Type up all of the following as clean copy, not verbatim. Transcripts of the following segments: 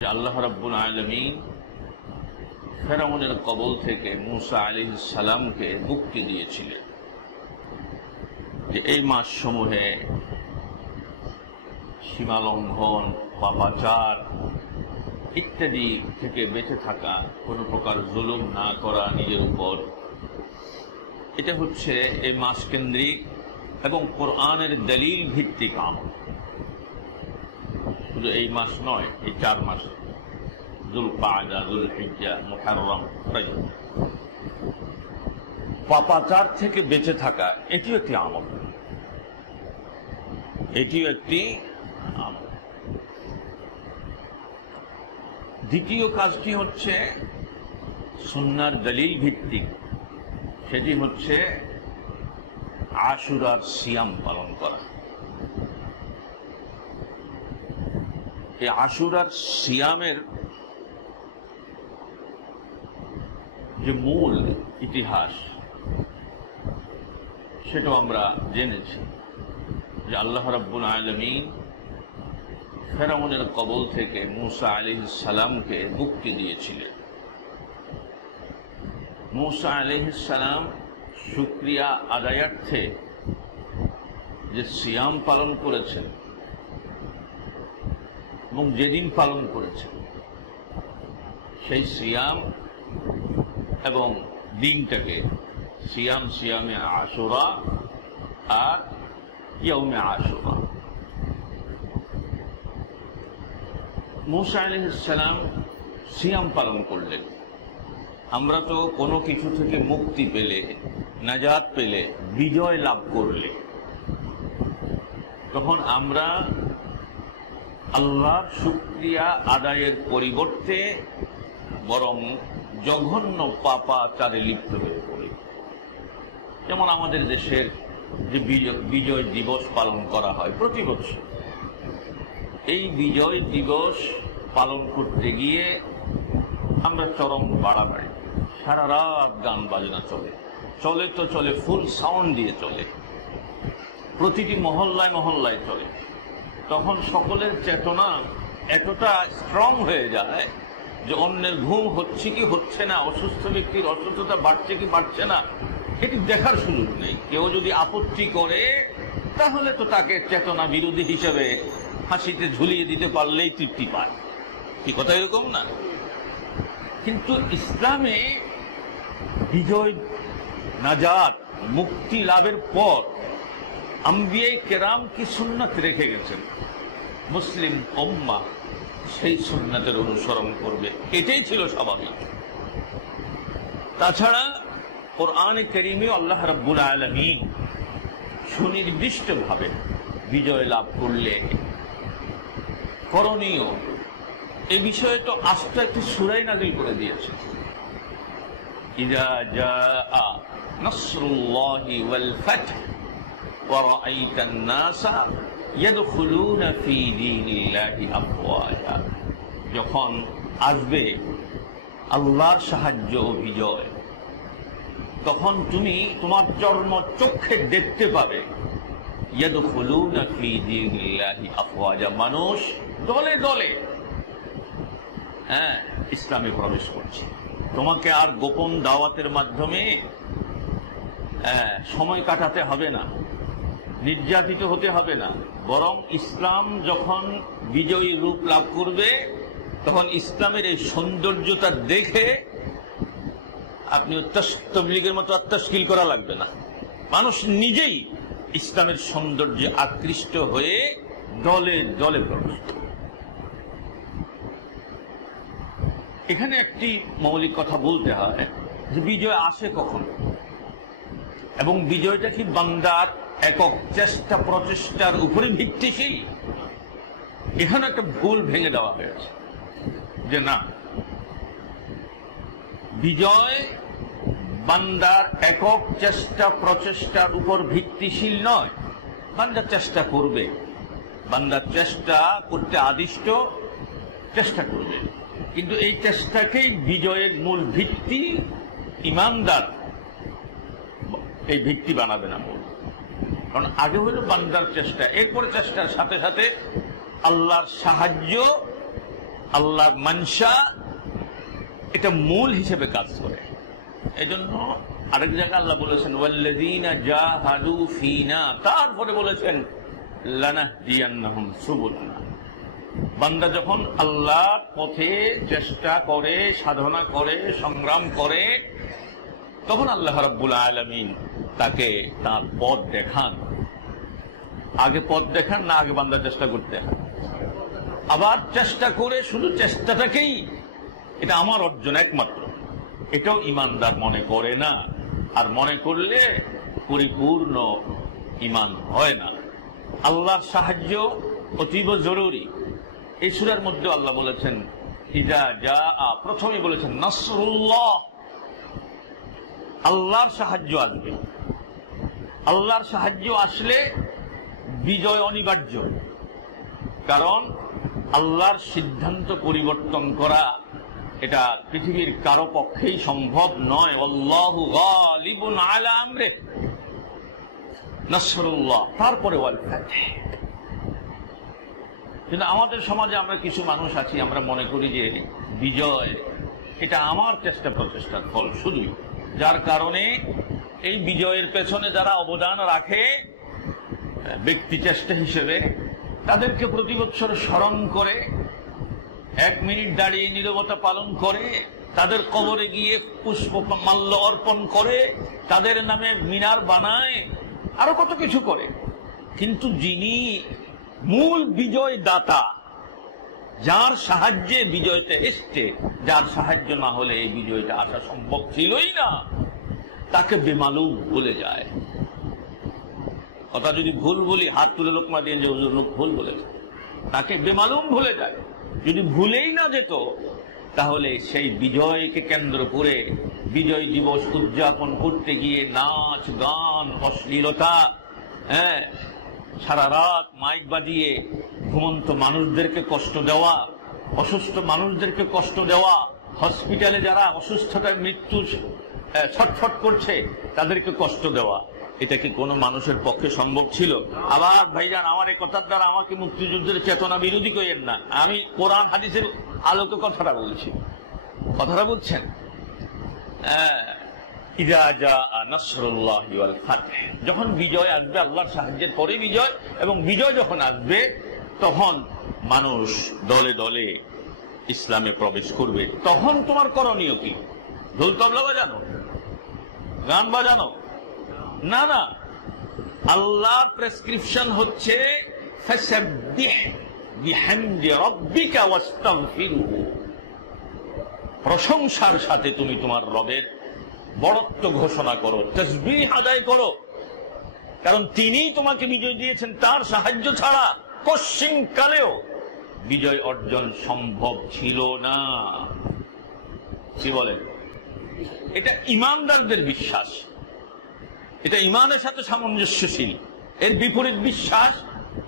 আল্লাহ রাব্বুল আলামিন ফেরাউনের কবল থেকে মুসা আলাইহিস সালামকে মুক্তি দিয়েছিলেন যে এই মাস সমূহে সীমালঙ্ঘন, পাপাচার ইত্যাদি থেকে বেঁচে থাকা, কোনো প্রকার জুলুম না করা নিজের উপর। এটা হচ্ছে এই মাস কেন্দ্রিক এবং কোরআনের দলিল ভিত্তিক আমল। শুধু এই মাস নয়, এই 4 মাস, যুলকাদা, যুলহিজ্জা, মুহররম, রজব। পাপাচার থেকে বেঁচে থাকা এটিও একটি আমল, এটিও একটি আমল। দ্বিতীয় কাজটি হচ্ছে সুন্নাহর দলিল ভিত্তিক, সেটি হচ্ছে আশুরার সিয়াম পালন করা। এই আশুরার সিয়ামের যে মূল ইতিহাস সেটাও আমরা জেনেছি যে আল্লাহ রাব্বুল আলামিন ফেরাউনের কবল থেকে মুসা আলাইহিস সালামকে মুক্তি দিয়েছিলেন। মুসা আলাইহিস সালাম শুকরিয়া আদায়ার্থে যে সিয়াম পালন করেছেন এবং যেদিন পালন করেছেন সেই সিয়াম এবং দিনটাকে সিয়ামে আশুরা আর ইয়াউমে আশুরা। মুসা আলাইহিস সালাম সিয়াম পালন করলেন। আমরা তো কোনো কিছু থেকে মুক্তি পেলে, নাজাত পেলে, বিজয় লাভ করলে তখন আমরা আল্লাহর শুকরিয়া আদায়ের পরিবর্তে বরং জঘন্য পাপাচারে লিপ্ত হয়ে পড়ি। যেমন আমাদের দেশের যে বিজয় দিবস পালন করা হয় প্রতি বছর, এই বিজয় দিবস পালন করতে গিয়ে আমরা চরম বাড়াবাড়ি, সারা রাত গান বাজনা চলে, চলে তো চলে, ফুল সাউন্ড দিয়ে চলে, প্রতিটি মহল্লায় মহল্লায় চলে। তখন সকলের চেতনা এতটা স্ট্রং হয়ে যায় যে অন্যের ঘুম হচ্ছে কি হচ্ছে না, অসুস্থ ব্যক্তির অসুস্থতা বাড়ছে কি বাড়ছে না, এটি দেখার সুযোগ নেই। কেউ যদি আপত্তি করে তাহলে তো তাকে চেতনা বিরোধী হিসেবে ফাঁসিতে ঝুলিয়ে দিতে পারলেই তৃপ্তি পায়। কি কথা এরকম না? কিন্তু ইসলামে বিজয়, নাজাত, মুক্তি লাভের পর আম্বিয়া কেরাম কি সুন্নাত রেখে গেছেন, মুসলিম উম্মাহ সেই সুন্নাতের অনুসরণ করবে, এটাই ছিল স্বাভাবিক। তাছাড়া কোরআনে কারীমে আল্লাহ রাব্বুল আলামিন সুনির্দিষ্টভাবে বিজয় লাভ করলে করণীয় এ বিষয়ে তো আস্ত একটি সূরা নাযিল করে দিয়েছে। ইযা জাআ নাসরুল্লাহি ওয়াল ফাth ওয়া রাআইতান নাসা ইয়াদখুলুনা ফি দীনিল্লাহি আফওয়াজা। যখন আসবে আল্লাহর সাহায্য ও বিজয়, তখন তুমি তোমার চক্ষে দেখতে পাবে ইয়াদখুলুনা ফি দীনিল্লাহি আফওয়াজা, মানুষ দলে দলে ইসলামে প্রবেশ করছে। তোমাকে আর গোপন দাওয়াতের মাধ্যমে সময় কাটাতে হবে না, নির্যাতিত হতে হবে না, বরং ইসলাম যখন বিজয়ী রূপ লাভ করবে তখন ইসলামের এই সৌন্দর্যতা দেখে আপনি তাবলীগের মতো আত্মশকিল করা লাগবে না। মানুষ নিজেই ইসলামের সৌন্দর্যে আকৃষ্ট হয়ে দলে দলে প্রবেশ করবে। এখানে একটি মৌলিক কথা বলতে হয় যে বিজয় আসে কখন, এবং বিজয়টা কি বান্দার একক চেষ্টা প্রচেষ্টার উপরে ভিত্তিশীল? এখানে একটা ভুল ভেঙে দেওয়া হয়েছে যে না, বিজয় বান্দার একক চেষ্টা প্রচেষ্টার উপর ভিত্তিশীল নয়। বান্দা চেষ্টা করবে, বান্দা চেষ্টা করতে আদিষ্ট, চেষ্টা করবে, কিন্তু এই চেষ্টাকেই বিজয়ের মূল ভিত্তি ঈমানদার এই ভিত্তি বানাবে না মূল। কারণ আগে হলো বান্দার চেষ্টা, এরপরে চেষ্টার সাথে সাথে আল্লাহর সাহায্য আল্লাহর মানসা এটা মূল হিসেবে কাজ করে। এই জন্য আরেক জায়গায় আল্লাহ বলেছেন ওয়াল্লাযীনা জাহাদু ফীনা, তারপরে বলেছেন লানাহদিয়ান্নাহুম সুবুলানা। বান্দা যখন আল্লাহর পথে চেষ্টা করে, সাধনা করে, সংগ্রাম করে, তখন আল্লাহ রাব্বুল আলামিন তাকে তার পথ দেখান। আগে পথ দেখান না আগে বান্দা চেষ্টা করতে হয়? আবার চেষ্টা করে শুধু চেষ্টাটাকেই এটা আমার অর্জন একমাত্র, এটাও ইমানদার মনে করে না। আর মনে করলে পরিপূর্ণ ইমান হয় না। আল্লাহর সাহায্য অতীব জরুরি। এই সূরার মধ্যে আল্লাহ বলেছেন ইজা জাআ, প্রথমে বলেছেন নাসরুল্লাহ, আল্লাহর সাহায্য আসবে। আল্লাহর সাহায্য আসলে বিজয় অনিবার্য, কারণ আল্লাহর সিদ্ধান্ত পরিবর্তন করা এটা পৃথিবীর কারো পক্ষেই সম্ভব নয়। আল্লাহু গালিবুন আলা আমরিহ, নাসরুল্লাহ, তারপরে ওয়াল ফাতহ। কিন্তু আমাদের সমাজে আমরা কিছু মানুষ আছি, আমরা মনে করি যে বিজয় এটা আমার চেষ্টা প্রচেষ্টার ফল শুধুই, যার কারণে এই বিজয়ের পেছনে যারা অবদান রাখে ব্যক্তি চেষ্টা হিসেবে, তাদেরকে প্রতি বছর স্মরণ করে 1 মিনিট দাঁড়িয়ে নীরবতা পালন করে, তাদের কবরে গিয়ে পুষ্প মাল্য অর্পণ করে, তাদের নামে মিনার বানায়, আরো কত কিছু করে। কিন্তু যিনি মূল বিজয় দাতা, যার সাহায্যে বিজয়টা এসছে, যার সাহায্য না হলে এই বিজয়টা আসা সম্ভব ছিলই না, তাকে বেমালুম ভুলে যায়। কথা যদি ভুল বলি, হাত তুলে লোকমা দিয়ে যে হুজুর লোক ভুল বলেছে, তাকে বেমালুম ভুলে যায়। যদি ভুলেই না যেত তাহলে সেই বিজয়কে কেন্দ্র করে বিজয় দিবস উদযাপন করতে গিয়ে নাচ গান, অশ্লীলতা, সারা রাত মাইক বাজিয়ে ঘুমন্ত মানুষদেরকে কষ্ট দেওয়া, অসুস্থ মানুষদেরকে কষ্ট দেওয়া, হসপিটালে যারা অসুস্থতায় মৃত্যু ছটফট করছে তাদেরকে কষ্ট দেওয়া, এটা কি কোনো মানুষের পক্ষে সম্ভব ছিল? আবার ভাইজান, আমার এই কথার দ্বারা আমাকে মুক্তিযুদ্ধের চেতনা বিরোধী করেন না, আমি কোরআন হাদিসের আলোকে কথাটা বলছি। কথাটা বুঝছেন? ইজা জাআ নাসরুল্লাহি ওয়াল ফাতহ, যখন বিজয় আসবে, আল্লাহর সাহায্যের পরে বিজয়, এবং বিজয় যখন আসবে তখন মানুষ দলে দলে ইসলামে প্রবেশ করবে। তখন তোমার করণীয় কি? ঢোল তবলা বাজানো, গান বাজানো? না না, আল্লাহর প্রেসক্রিপশন হচ্ছে ফাসাব্বিহ বিহামদি রাব্বিকা ওয়াস্তাগফিরহু, প্রশংসার সাথে তুমি তোমার রবের বড়ত্ব ঘোষণা করো, তাসবিহ আদায় করো, কারণ তিনিই তোমাকে বিজয় দিয়েছেন। তার সাহায্য ছাড়া কশ্চিন কালেও বিজয় অর্জন সম্ভব ছিল না। কি বলেন? এটা ইমানদারদের বিশ্বাস, এটা ইমানের সাথে সামঞ্জস্যশীল। এর বিপরীত বিশ্বাস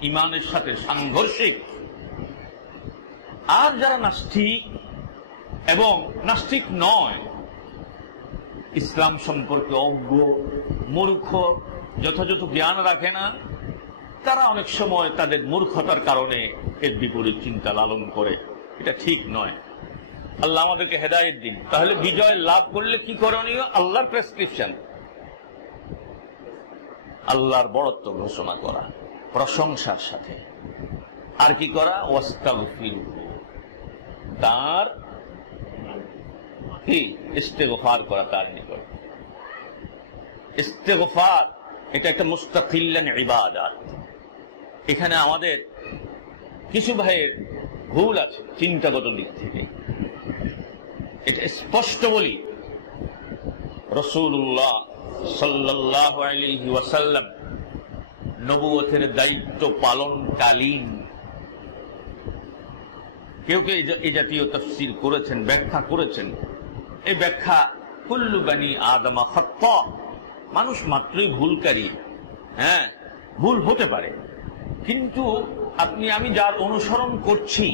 ইমানের সাথে সাংঘর্ষিক। আর যারা নাস্তিক এবং নাস্তিক নয়, ইসলাম সম্পর্কে অজ্ঞ, মূর্খ, যথাযথ জ্ঞান রাখে না, তারা অনেক সময় তাদের মূর্খতার কারণে এর বিপরীত চিন্তা লালন করে। এটা ঠিক নয়। আল্লাহ আমাদেরকে হেদায়েত দিন। তাহলে বিজয় লাভ করলে কি করণীয়? আল্লাহর প্রেসক্রিপশন, আল্লাহর বড়ত্ব ঘোষণা করা প্রশংসার সাথে। আর কি করা? ওয়াস্তাগফিরহু, তার কি ইস্তেগফার করা তার নিকট। ইস্তেগফার এটা একটা মুস্তাকিল্লান ইবাদাত। এখানে আমাদের কিছু ভাইয়ের ভুল আছে চিন্তাগত দিক থেকে। এটা স্পষ্ট বলি, রাসূলুল্লাহ সাল্লাল্লাহু আলাইহি ওয়াসাল্লাম নবুয়তের দায়িত্ব পালনকালীন কেউ কেউ এই জাতীয় তাফসীর করেছেন, ব্যাখ্যা করেছেন। এই ব্যাখ্যা কুল্লু বানি আদম খাত্তা, মানুষ মাত্রই ভুলকারী। ভুল হতে পারে, কিন্তু আপনি আমি যার অনুসরণ করছি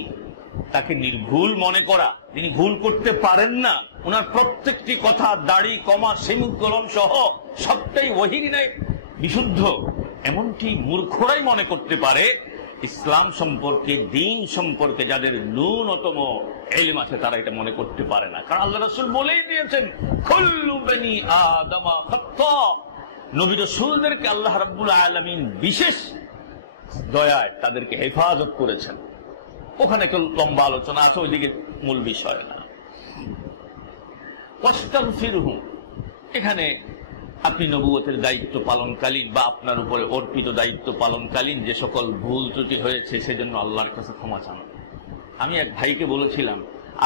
তাকে নির্ভুল মনে করা, তিনি ভুল করতে পারেন না, ওনার প্রত্যেকটি কথা, দাড়ি, কমা, সেমিকোলন সহ সবটাই ওহীর নাই বিশুদ্ধ, এমনটি মূর্খরাই মনে করতে পারে, ইসলাম সম্পর্কে, দিন সম্পর্কে যাদের ন্যূনতম ইলম আছে তারা এটা মনে করতে পারে না। কারণ আল্লাহ রাসূল বলেই দিয়েছেন, কুল্লু বনি আদম খাতা। নবী রাসূলদেরকে আল্লাহ রাব্বুল আলামিন বিশেষ দয়ায় তাদেরকে হেফাজত করেছেন। ওখানে একটু লম্বা আলোচনা আছে, ওইদিকে মূল বিষয় না। ওয়াস্তাগফিরহু, এখানে আপনি নবুয়তের দায়িত্ব পালনকালীন বা আপনার উপরে অর্পিত দায়িত্ব পালনকালীন যে সকল ভুল ত্রুটি হয়েছে সেজন্য আল্লাহর কাছে ক্ষমা চান। আমি এক ভাইকে বলেছিলাম,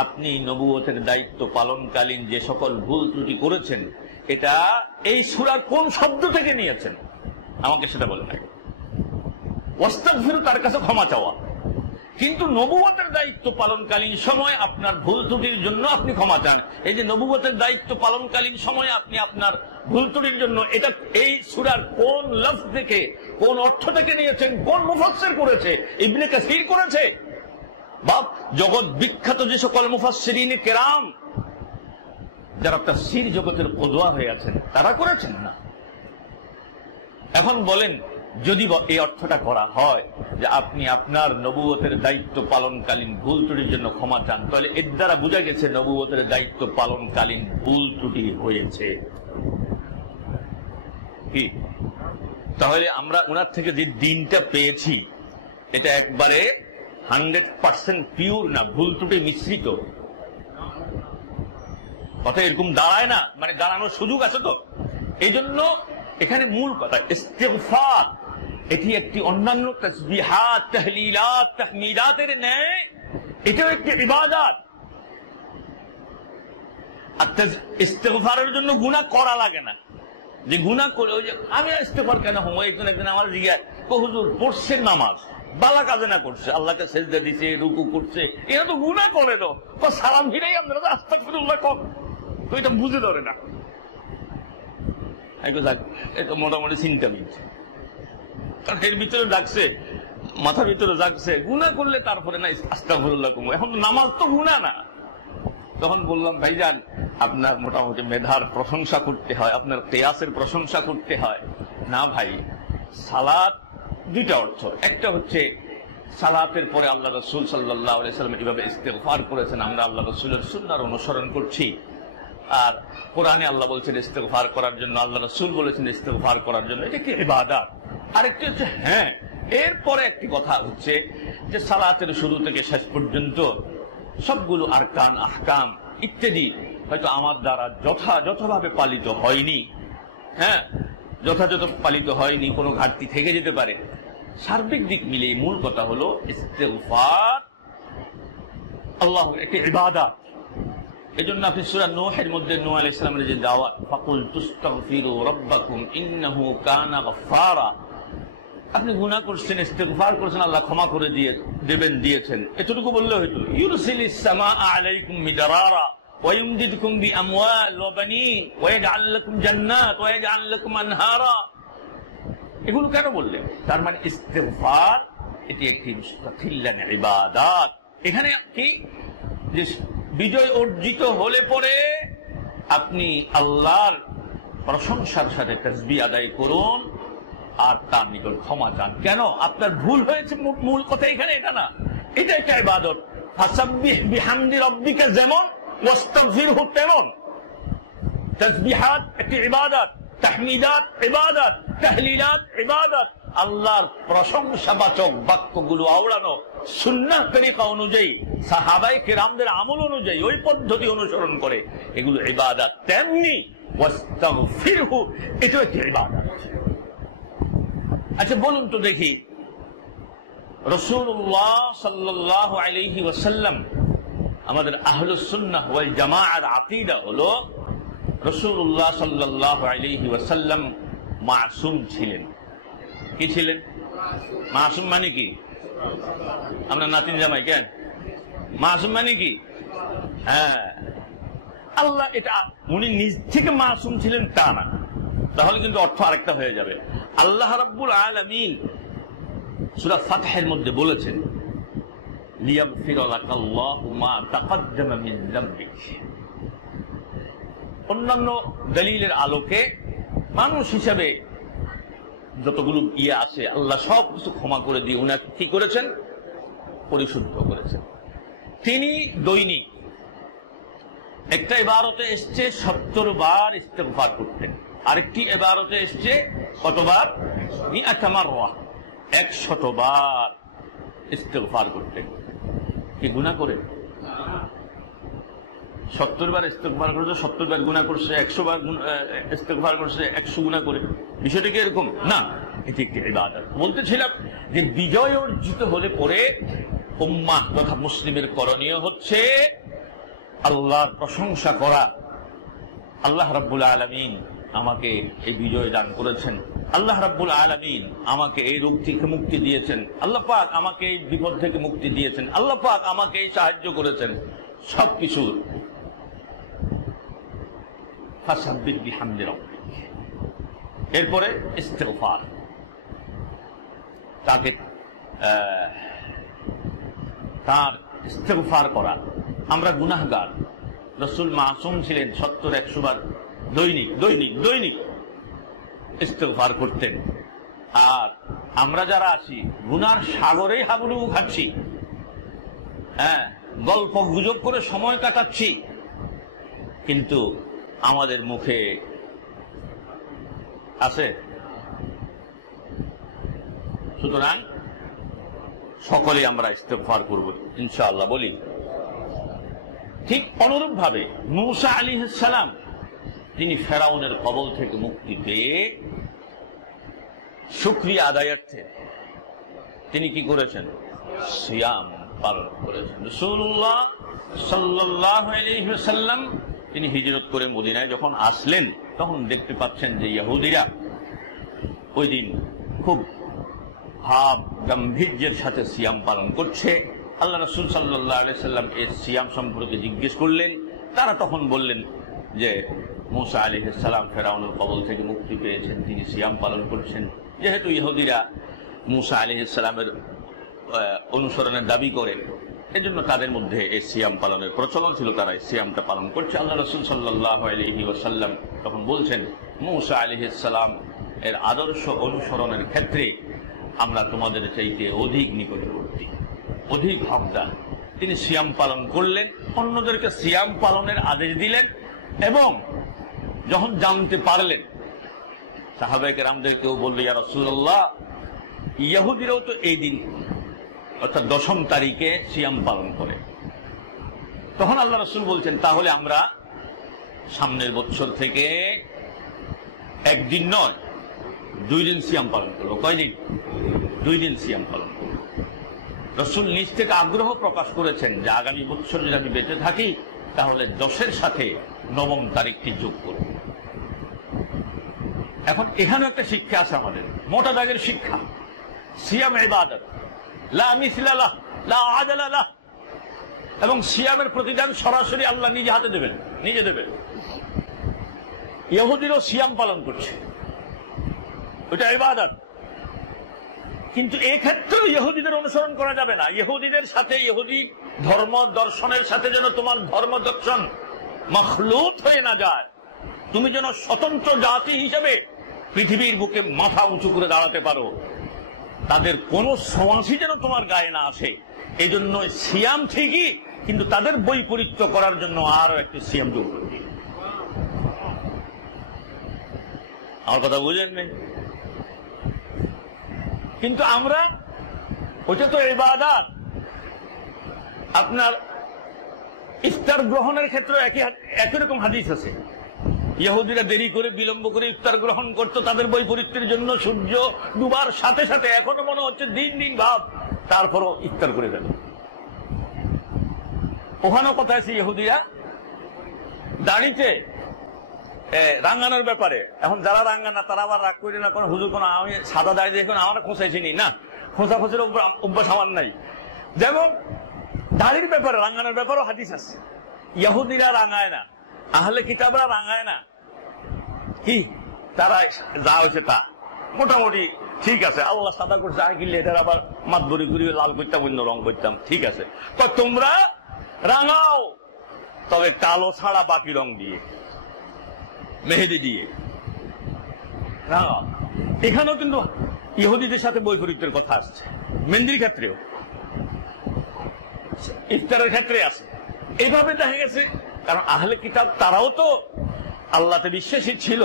আপনি নবুয়তের দায়িত্ব পালনকালীন যে সকল ভুল ত্রুটি করেছেন এটা এই সূরার কোন শব্দ থেকে নিয়েছেন, আমাকে সেটা বলে নাই। ওয়াস্তাগফিরু তার কাছে ক্ষমা চাওয়া, কিন্তু নবুয়তের দায়িত্ব পালনকালীন সময় আপনার ভুল ত্রুটির জন্য আপনি ক্ষমা চান। এই যে নবুয়তের দায়িত্ব পালনকালীন সময় আপনি আপনার ভুল ত্রুটির জন্য, এটা এই সূরার কোন লফজ থেকে, কোন অর্থ থেকে নিয়েছেন, কোন মুফাসসির করেছে? ইবনে কাসির করেছে বা জগৎ বিখ্যাত যে সকল মুফাসসিরিন কেরাম যারা তাফসীর জগতের কদওয়া হয়ে আছেন তারা করেছেন না? এখন বলেন, যদি এই অর্থটা করা হয় যে আপনি আপনার নবুয়তের দায়িত্ব পালনকালীন ভুল ত্রুটির জন্য ক্ষমা চান, তাহলে এর দ্বারা বোঝা গেছে নবুয়তের দায়িত্ব পালনকালীন ভুল ত্রুটি হয়েছে কি? তাহলে আমরা ওনার থেকে যে দিনটা পেয়েছি এটা একবারে 100% পিওর না, ভুল ত্রুটি মিশ্রিত। কথা এরকম দাঁড়ায় না, মানে দাঁড়ানোর সুযোগ আছে তো। এই জন্য এখানে মূল কথা ইস্তিগফার, এটি একটি অন্যান্য তাসবিহাত, তাহলিলাত, তাহমিদাতের ন্যায় এটাও একটি ইবাদত। আর ইস্তিগফারের জন্য গুনাহ করা লাগে না, যে গুনাহ করে ওই যে আমি ইস্তিগফার কেন হবো, একজন আমার জিজ্ঞাসা হুজুর পড়ছে নামাজ, বালা কাজে না করছে, আল্লাহকে সেজদা দিছে, রুকু করছে, এরা তো গুনাহ করে না, সালাম ফিরাই আপনারা আস্তাগফিরুল্লাহ কম, তো এটা বুঝে ধরে না। এটা মোটামুটি চিন্তা মিলছে, কারণ এর ভিতরে ডাকছে, মাথার ভিতরে ডাকছে গুনাহ করলে তারপরে না আস্তাগফিরুল্লাহ কম। এখন তো নামাজ তো গুনাহ না। তখন বললাম, ভাইজান আপনার মোটামুটি মেধার প্রশংসা করতে হয়, আপনার কিয়াসের প্রশংসা করতে হয়। না ভাই, সালাত দুইটা অর্থ, একটা হচ্ছে সালাতের পরে আল্লাহ রাসূল সাল্লাল্লাহু আলাইহি ওয়াসাল্লাম এভাবে ইস্তিগফার করেছেন, আমরা আল্লাহ রাসূলের সুন্নাহর অনুসরণ করছি। আর কোরআনে আল্লাহ বলছেন ইস্তিগফার করার জন্য, আল্লাহ রাসূল বলেছেন ইস্তিগফার করার জন্য, এটা কি ইবাদত। আরেকটি হচ্ছে হ্যাঁ, এরপরে একটি কথা হচ্ছে যে সালাতের শুরু থেকে শেষ পর্যন্ত সবগুলো আরকান, আহকাম ইত্যাদি হয়তো আমার দ্বারা যথাযথভাবে পালিত হয়নি, হ্যাঁ যথাযথ পালিত হয়নি, কোনো ঘাটতি থেকে যেতে পারে। সার্বিক দিক মিলে মূল কথা হলো ইস্তিগফার আল্লাহর একটি ইবাদত। এজন্য আপনি সূরা নূহের মধ্যে নূহ আলাইহিস সালামের যে দাওয়াত, ফাকুল তুস্তাগফিরু রাব্বাকুম ইন্নাহু কানা গাফফারা, আপনি গুনাহ করছেন, ইস্তিগফার করেছেন, আল্লাহ ক্ষমা করে দিয়েছেন, এতটুকু বললে হয়তো। ইউরসিলিস সামাআ আলাইকুম মিদরারা ওয়া ইউমদিদকুম বিআমওয়াল ওয়া বানিন ওয়া ইয়াজআল লাকুম জান্নাত ওয়া ইয়াজআল লাকুম আনহারা, এগুলো কেন বললেন? তার মানে ইস্তিগফার এটি একটি মুস্তাকিল্লান ইবাদত। এখানে কি যে বিজয় অর্জিত হলে পরে আপনি আল্লাহর প্রশংসার সাথে তাসবিহ আদায় করুন আর তার নিকট ক্ষমা চান। কেন? আপনার ভুল হয়েছে, মূল কথা এখানে এটা না, এটা একটা ইবাদত। ফাসাব্বিহ বিহামদি রাব্বিকা যেমন ওয়াস্তাগফিরহু তেমন। তাসবিহাত একটি ইবাদত, তাহমিদাত ইবাদত, তাহলিলাত ইবাদত। আল্লাহর প্রশংসাবাচক বাক্যগুলো আওড়ানো সুন্নাহ তরিকা অনুযায়ী, সাহাবায়ে কেরামদের আমল অনুযায়ী, ওই পদ্ধতি অনুসরণ করে, এগুলো ইবাদত। তেমনি ওয়াস্তাগফিরহু এটাও একটি ইবাদত। আচ্ছা বলুন তো দেখি, রাসূলুল্লাহ সাল্লাল্লাহু আলাইহি ওয়াসাল্লাম, আমাদের আহলুস সুন্নাহ ওয়াল জামাআর আকীদা হলো রাসূলুল্লাহ সাল্লাল্লাহু আলাইহি ওয়াসাল্লাম মাসুম ছিলেন। কি ছিলেন? মাসুম মানে কি? আপনার নাতিন জামাই কেন মাসুম মানে কি? হ্যাঁ, আল্লাহ এটা উনি নিজ থেকে মাসুম ছিলেন তা না, তাহলে কিন্তু অর্থ আরেকটা হয়ে যাবে। আল্লাহ রাব্বুল আলামিন সূরা ফাতহের মধ্যে বলেছেন, লিয়াগফির লাকাল্লাহু মা তাকদ্দামা মিন যামবিক। অন্যান্য দলিলের আলোকে মানুষ হিসাবে যতগুলো ইয়ে আছে আল্লাহ সব কিছু ক্ষমা করে দিয়ে উনাকে কি করেছেন, পরিশুদ্ধ করেছেন। তিনি দৈনিক একটা ইবারতে এসছে 70 বার ইস্তেগফার করতেন, আরেকটি ইবারতে এসছে কতবার, 100 বার ইস্তেগফার করতেন। কি গুনাহ করে? 70 বার ইস্তেগফার করেছে, 70 বার গুনাহ করছে, 100 বার ইস্তেগফার করছে, 100 গুনাহ করে। বিষয়টা কি এরকম না, এটি একটি ইবাদত। বলতেছিলাম যে বিজয় অর্জিত হলে পরে উম্মাহ তথা মুসলিমের করণীয় হচ্ছে আল্লাহর প্রশংসা করা। আল্লাহ রাব্বুল আলামিন আমাকে এই বিজয় দান করেছেন, আল্লাহ রাব্বুল আলামিন আমাকে এই রোগ থেকে মুক্তি দিয়েছেন, আল্লাহ পাক আমাকে এই বিপদ থেকে মুক্তি দিয়েছেন, আল্লাহ পাক আমাকে এই সাহায্য করেছেন, সবকিছুর ফাসাব্বিহ বিহামদি রাব্বিক। এরপরে ইস্তিগফার, তাকে তার ইস্তিগফার করা। আমরা গুনাহগার, রাসূল মাসুম ছিলেন, 70-100 বার দৈনিক দৈনিক দৈনিক ইস্তিগফার করতেন। আর আমরা যারা আছি গুনার সাগরেই হাবুডুবু খাচ্ছি, হ্যাঁ, গল্প গুজব করে সময় কাটাচ্ছি, কিন্তু আমাদের মুখে আছে। সুতরাং সকলে আমরা ইস্তেগফার করব ইনশাআল্লাহ বলি। ঠিক অনুরূপ ভাবে মূসা আলাইহিস সালাম, তিনি ফেরাউনের কবল থেকে মুক্তি পেয়ে শুকরিয়া আদায়ার্থে তিনি কি করেছেন, সিয়াম পালন করেছেন। রাসূলুল্লাহ সাল্লাল্লাহু আলাইহি ওয়াসাল্লাম তিনি হিজরত করে মদিনায় যখন আসলেন, তখন দেখতে পাচ্ছেন যে ইহুদিরা ওই দিন খুব ভাব গাম্ভীর্যের সাথে সিয়াম পালন করছে। আল্লাহ রাসূল সাল্লাল্লাহু আলাইহি ওয়াসাল্লাম এই সিয়াম সম্পর্কে জিজ্ঞেস করলেন। তারা তখন বললেন যে মূসা আলাইহিস সালাম ফেরাউনের কবল থেকে মুক্তি পেয়েছেন, তিনি সিয়াম পালন করছেন। যেহেতু ইহুদিরা মূসা আলাইহিস সালামের অনুসরণের দাবি করে, এজন্য তাদের মধ্যে এই সিয়াম পালনের প্রচলন ছিল, তারা এই সিয়ামটা পালন করছে। আল্লাহ রাসূল সাল্লাল্লাহু আলাইহি ওয়াসাল্লাম তখন বলছেন, মূসা আলাইহিস সালাম এর আদর্শ অনুসরণের ক্ষেত্রে আমরা তোমাদের চাইতে অধিক নিকটবর্তী, অধিক হকদার। তিনি সিয়াম পালন করলেন, অন্যদেরকে সিয়াম পালনের আদেশ দিলেন, এবং যখন জানতে পারলেন, সাহাবায়ে কেরামদের কেউ বলল, ইয়া রাসূলুল্লাহ, ইহুদিরাও তো এই দিন অর্থাৎ 10ম তারিখে সিয়াম পালন করে। তখন আল্লাহ রাসূল বলছেন, তাহলে আমরা সামনের বছর থেকে একদিন নয় 2 দিন সিয়াম পালন করবো। কয়দিন? 2 দিন সিয়াম পালন করব। রাসূল নিজ থেকে আগ্রহ প্রকাশ করেছেন যে আগামী বছর যদি আমি বেঁচে থাকি, তাহলে 10-এর সাথে 9ম তারিখটি যোগ করব। এখন এখানে একটা শিক্ষা আছে আমাদের, মোটা দাগের শিক্ষা। সিয়াম ইবাদত, লা মিসলা লাহ, লা আদালা লাহ, এবং সিয়ামের প্রতিদান সরাসরি আল্লাহ নিজে হাতে দেবেন, নিজে দেবেন। ইহুদিরও সিয়াম পালন করছে, ওটা ইবাদত, কিন্তু এক্ষেত্রেও ইহুদিদের অনুসরণ করা যাবে না। ইহুদিদের সাথে, ইহুদি ধর্ম দর্শনের সাথে যেন তোমার ধর্ম দর্শন মখলুত হয়ে না যায়, তুমি যেন স্বতন্ত্র জাতি হিসেবে পৃথিবীর বুকে মাথা উঁচু করে দাঁড়াতে পারো, তাদের কোন সমাসই যেন তোমার গায়ে না আসে। এই জন্য সিয়াম ঠিকই, কিন্তু তাদের বৈপরীত্য করার জন্য আরো একটি সিয়াম যোগ করে দিই। আমার কথা বুঝেন নেই? কিন্তু আমরা, ওটা তো ইবাদত। আপনার ইফতার গ্রহণের ক্ষেত্রে একই রকম হাদিস আছে। ইহুদিরা দেরি করে, বিলম্ব করে ইফতার গ্রহণ করতো তাদের বৈপরীত্যের জন্য। সূর্য ডুবার সাথে সাথে এখনো মনে হচ্ছে দিন দিন ভাব, তারপরও ইফতার করে দেবে। ওখানেও কথা আছে, ইহুদিরা দাড়িতে রাঙ্গানোর ব্যাপারে। এখন যারা রাঙ্গানা তারা আবার রাগ করে না, কোন হুজুর কোন আমি সাদা দাড়ি দেখুন আমার খোঁচাইছি নি, না, খোঁচাখোঁচির অভ্যাস আমার নাই। যেমন দাড়ির ব্যাপারে, রাঙ্গানোর ব্যাপারেও হাদিস আছে। ইহুদিরা রাঙায় না, আহলে কিতাবরা রাঙায় না, কি তারা যা হয়েছে তা মোটামুটি ঠিক আছে। আল্লাহ সাদা করছে, আর কিনলে এটার আবার মাতবরি করি লাল করতাম, অন্য রং করতাম, ঠিক আছে। তোমরা রাঙাও, তবে কালো ছাড়া বাকি রং দিয়ে, মেহেদি দিয়ে রাঙাও। এখানেও কিন্তু ইহুদিদের সাথে বৈপরীত্যের কথা আসছে, মেহেন্দির ক্ষেত্রেও, ইফতারের ক্ষেত্রে আছে। এইভাবে দেখা গেছে, কারণ আহলে কিতাব তারাও তো আল্লাহতে বিশ্বাসী ছিল,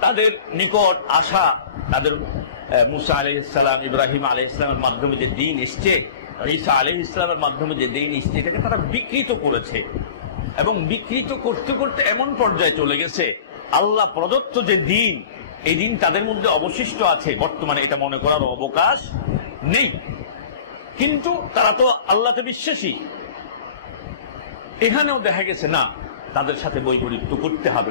তাদের নিকট আসা, তাদের মুসা আলাইহিস সালাম, ইব্রাহিম আলাইহিস সালামের মাধ্যমে যে দ্বীন এসছে, ঈসা আলাইহিস সালামের মাধ্যমে যে দ্বীন এসছে, এটাকে তারা বিকৃত করেছে। এবং বিকৃত করতে করতে এমন পর্যায়ে চলে গেছে, আল্লাহ প্রদত্ত যে দ্বীন, এই দিন তাদের মধ্যে অবশিষ্ট আছে, বর্তমানে এটা মনে করার অবকাশ নেই। কিন্তু তারা তো আল্লাহতে বিশ্বাসী। এখানেও দেখা গেছে না, তাদের সাথে বৈপরীত্য করতে হবে।